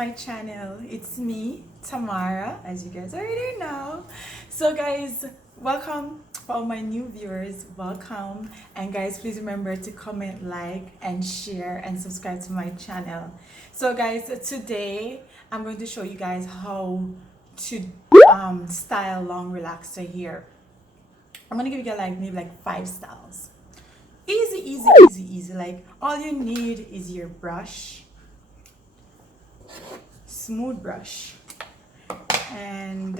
my channel. It's me, Tamara, as you guys already know. So guys, welcome for all my new viewers, welcome. And guys, please remember to comment, like, and share, and subscribe to my channel. So guys, today I'm going to show you guys how to style long relaxer hair. I'm gonna give you guys maybe 5 styles. Easy. Like all you need is your brush, smooth brush, and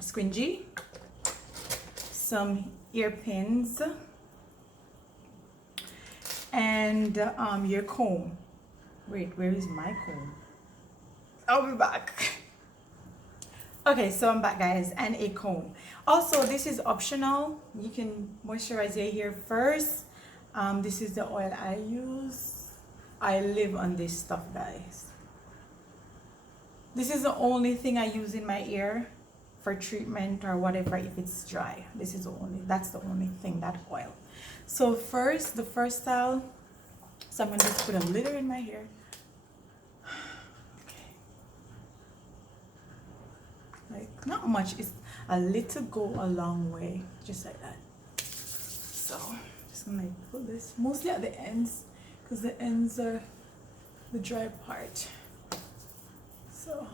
squingy, some ear pins, and your comb. Wait, where is my comb? I'll be back. Okay, so I'm back, guys, and a comb. Also, this is optional. You can moisturize your hair first. This is the oil I use. I live on this stuff, guys. This is the only thing I use in my ear for treatment or whatever if it's dry. That's the only thing, that oil. So first, the first style, so I'm gonna just put a little in my hair. Like not much, it's a little go a long way, just like that. So just gonna put this mostly at the ends because the ends are the dry part. So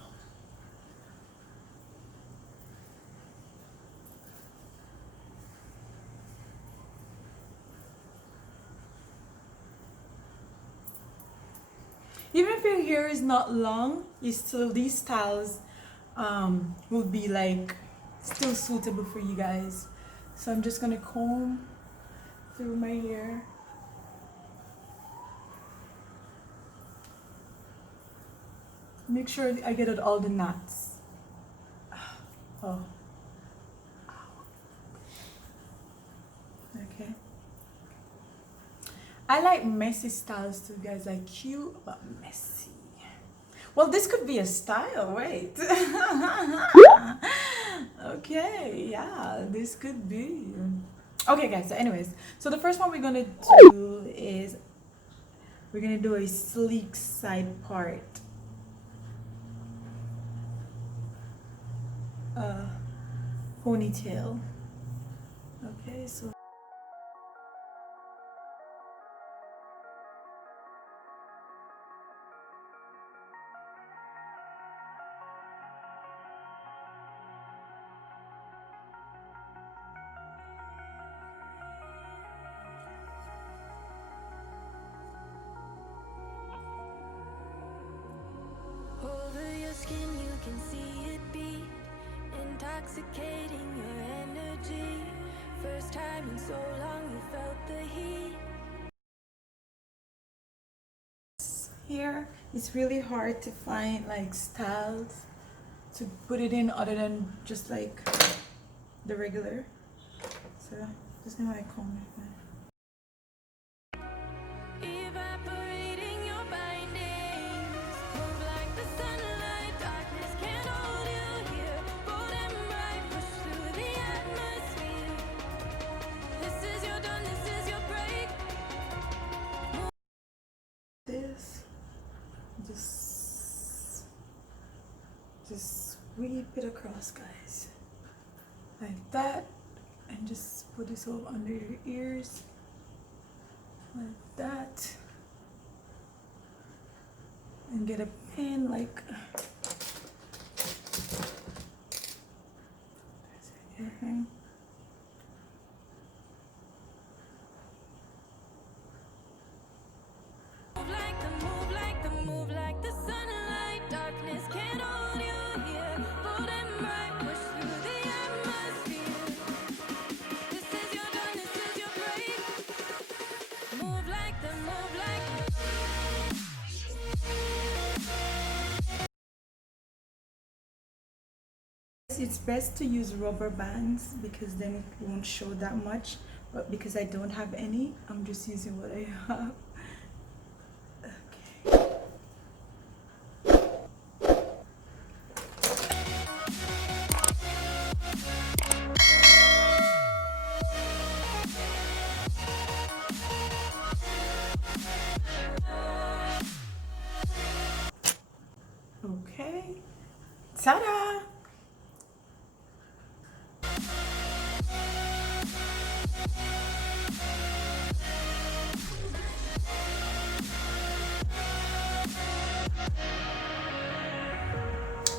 even if your hair is not long, you still, these styles will be like still suitable for you guys. So I'm just gonna comb through my hair. Make sure I get out all the knots. Oh. Okay. I like messy styles too, guys. Like cute but messy. Well, this could be a style, wait. Okay, yeah, this could be. Okay, guys, so anyways, so the first one we're gonna do is we're gonna do a sleek side part. Ponytail. Okay, so over your skin you can see it beat, intoxicating your energy. First time in so long you felt the heat. here it's really hard to find like styles to put it in other than just like the regular. So just now I comb it. Evaporating your bindings, move like the sunlight, darkness can't hold you here. Bold and bright, push through the atmosphere. This is your dawn, this is your break. This just sweep it across, guys, like that, and just put this over under your ears like that, and get a pin like earring. Move like the sunlight, darkness can't hold you here. Bold and bright, push through the atmosphere. This is your dawn, this is your break. Move like the It's best to use rubber bands because then it won't show that much, but because I don't have any, I'm just using what I have. Okay. Ta-da!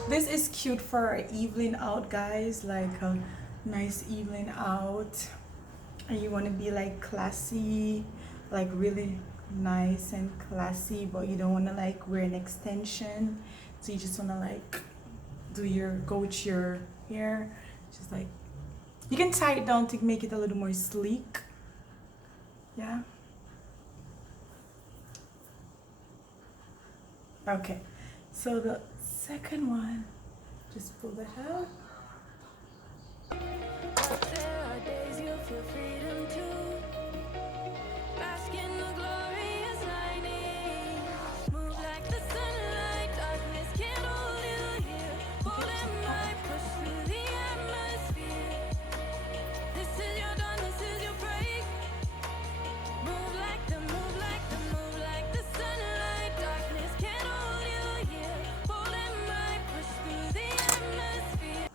This is cute for an evening out, guys, like a nice evening out, and you want to be like classy, like really nice and classy, but you don't want to like wear an extension, so you just want to like go with your hair, just like you can tie it down to make it a little more sleek. Yeah. Okay, so the second one, just pull that out. There are days you feel freedom to bask in the glorious lightning. Move like the sunlight, darkness can't hold you here. Bold and bright, push through the atmosphere. This is your dawn, this is your break. Move like the sunlight, darkness can't hold you here. Bold and bright, push through the atmosphere.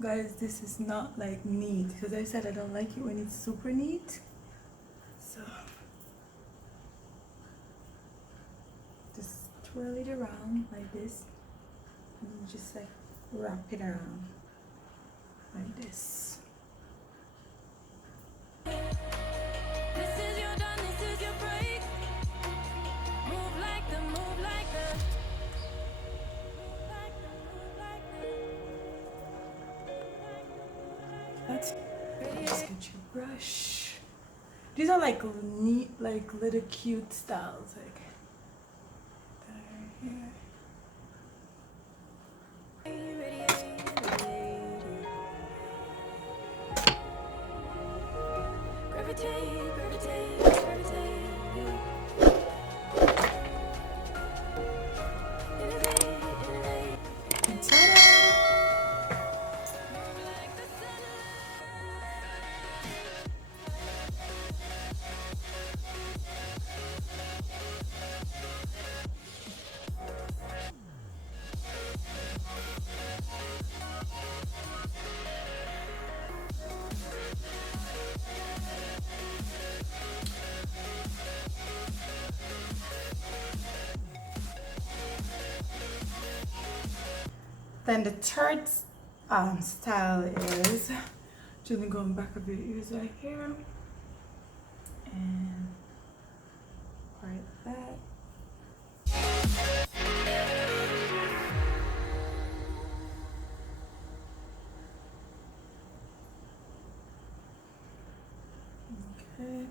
Guys, this is not like neat because I said I don't like it when it's super neat. So just twirl it around like this and then just like wrap it around like this. This is your dawn, this is your break. Move like the, move like the, move like the, move like the. That's just get your brush. These are like neat, like little cute styles, like that right here. Gravitate, gravitate, gravitate. Innovate, innovate. And ta-da! Move like the sunlight. Then the third style is just going back a bit, use right here and right that. Okay.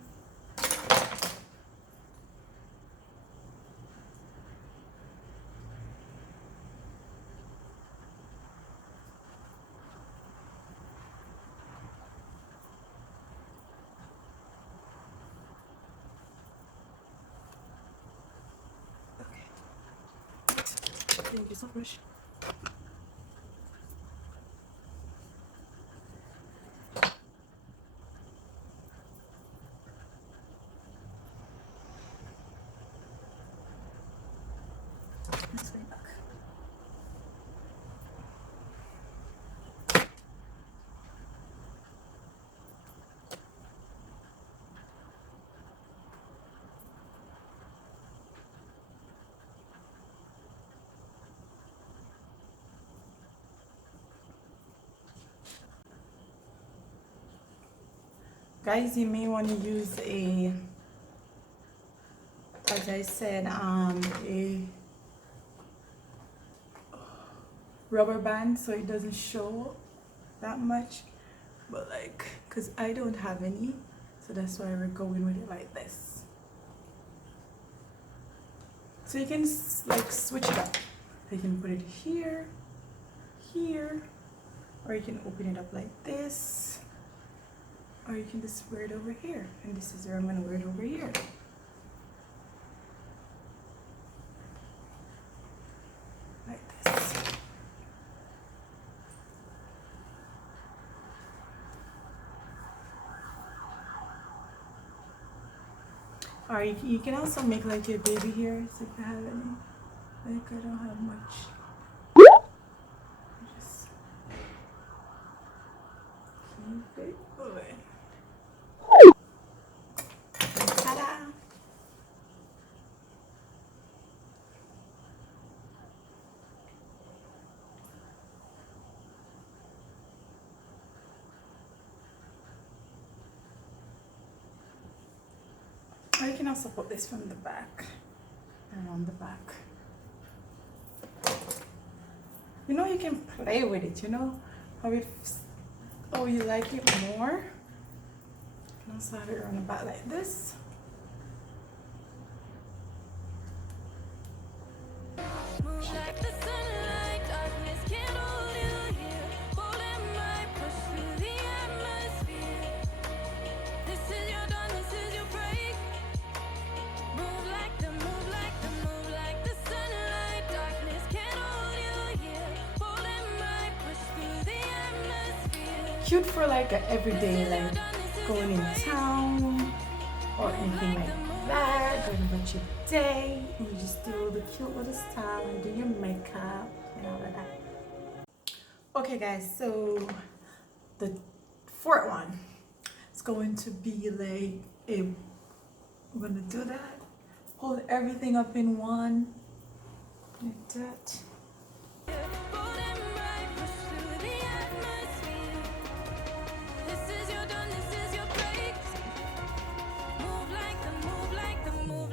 Thank you so much. Let's way back. Guys, you may want to use a, as I said, a rubber band so it doesn't show that much, but like, because I don't have any, so that's why we're going with it like this. So you can like switch it up. You can put it here, here, or you can open it up like this, or you can just wear it over here, and this is where I'm going to wear it over here. Like this. Or you can also make like your baby hairs if you have any, like I don't have much. Just keep it going. Ta-da! Or you can also put this from the back, around the back. You know, you can play with it, you know, how you like it more. You can also have it around the back like this. Move like the sunlight, darkness can't hold you here. Bold and bright, push through the atmosphere. This is your dawn, this is your break. Move like the sunlight, darkness can't hold you here. Bold and bright, push through the atmosphere. Cute for like an everyday, like going in town or anything like that, going about your day, and you just do the cute little style and do your makeup and all of that. Okay guys, so the fourth one is going to be like I'm gonna do that, hold everything up in one like that. Bold and bright, push through the atmosphere. This is your dawn, this is your break. Move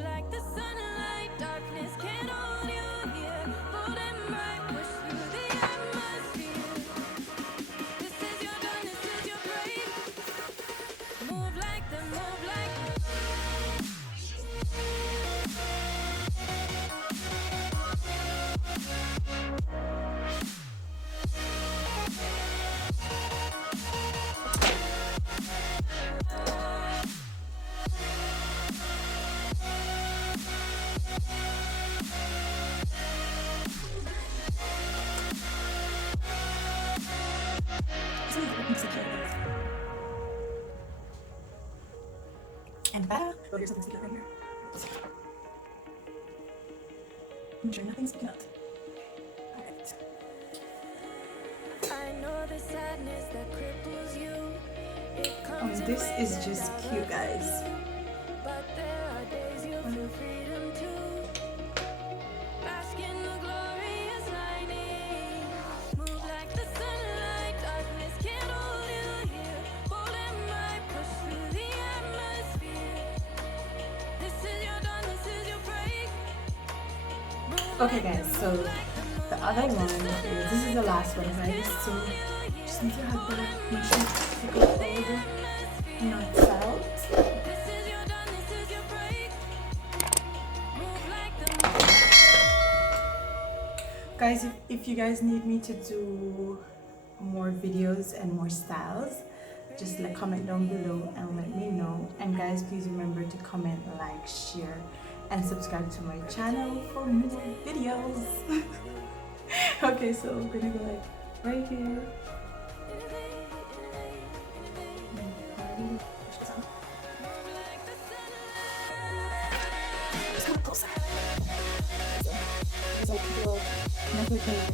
like the sunlight, darkness can't hold you here. Bold and bright, push through the atmosphere. This is your dawn, this is your break. Move like the And bada, oh, here's something sticking out right here. I'm sure nothing's sticking out. Alright. I know the sadness that cripples you. It comes This is just cute, guys. but there are days you feel freedom too. Bask in the glorious lightning. Move like the sunlight, darkness can't hold you here. Bold and bright, push through the atmosphere. This is your dawn, this is your break. Okay guys, so the other one is, this is the last one guys, so just need to have that, make sure you go all the knots out. This is your dawn, this is your break. Move like the Guys, if you guys need me to do more videos and more styles, just like comment down below and let me know. And guys, please remember to comment, like, share and subscribe to my channel for more videos. Okay, so I'm gonna go like right here. Just come closer. It's like a little method thing.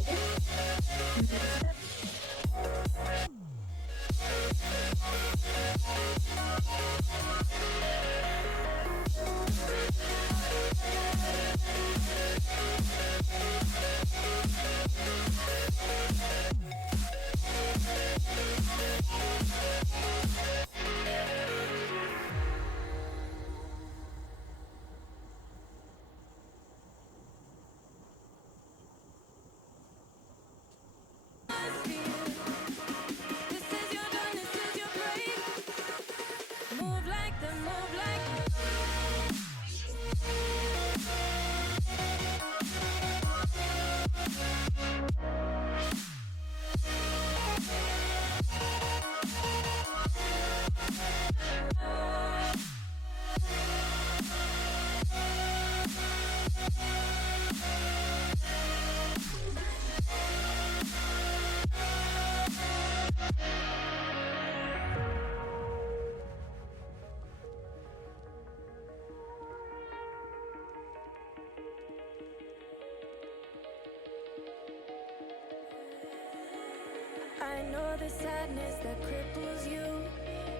I know the sadness that cripples you.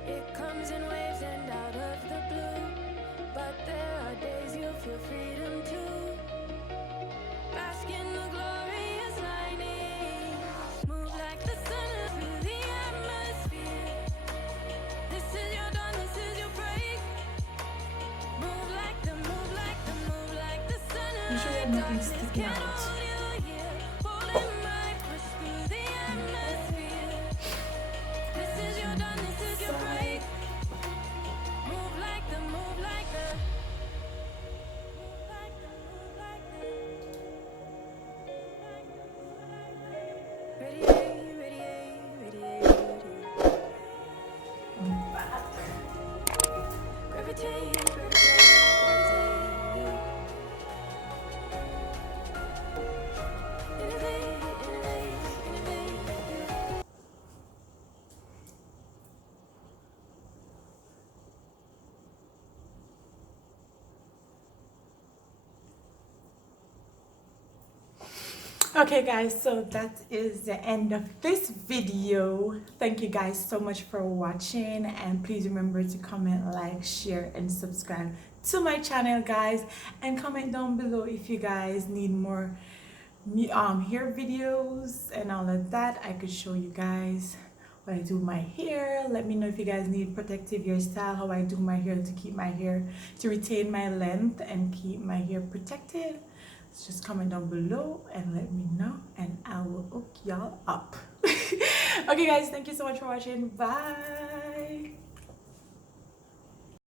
It comes in waves and out of the blue. But there are days you feel freedom too. Bask in the glorious lightning. Move like the sun through the atmosphere. This is your dawn, this is your break. Move like the, move like the, move like the You sure you have sunlight. nothing Darkness sticking can't out? hold you here. Holding my push through the atmosphere. This is your dawn, this is your break. Move like the, move like the. Move like the, move like the. Radiate, radiate, radiate. Gravitate, gravitate, gravitate. Innovate, innovate, innovate. Okay guys, so that is the end of this video. Thank you guys so much for watching, and please remember to comment, like, share and subscribe to my channel guys, and comment down below if you guys need more hair videos and all of that. I could show you guys what I do with my hair. Let me know if you guys need protective hairstyle, how I do my hair to keep my hair, to retain my length and keep my hair protected. Just comment down below and let me know, and I will hook y'all up. Okay guys, thank you so much for watching. Bye.